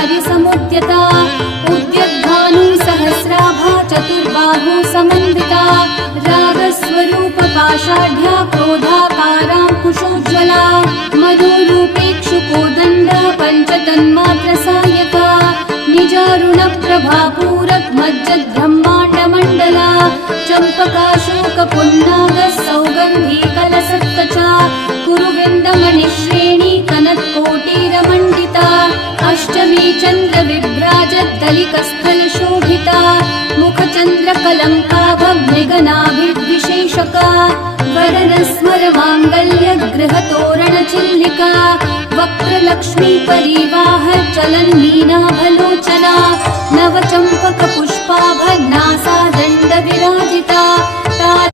समुद्यता उद्यद्भानु सहस्राभा चतुर्बाहु समन्विता रागस्वरूप पाषाढ्या क्रोधाकाराङ्कुशोज्ज्वला मधुरूपेक्षुकोदण्ड पञ्चतन्मात्रसायका निजारुणप्रभापूरक मज्जद्ब्रह्माण्डमण्डला चम्पकाशोकपुन्नाग सौगन्धीकलसत्कचा कुरुविन्दमणिश्रेणी कनत्कोटीरमण्डिता अष्टमी चन्द्रविभ्राजद्दलिकस्थलशोभिता मुखचन्द्रकलङ्काभमृगनाभिर्विशेषका वरनस्मरमाङ्गल्यगृहतोरणचिल्लिका वक्रलक्ष्मी परिवाह चलन्मीनाभलोचना नवचम्प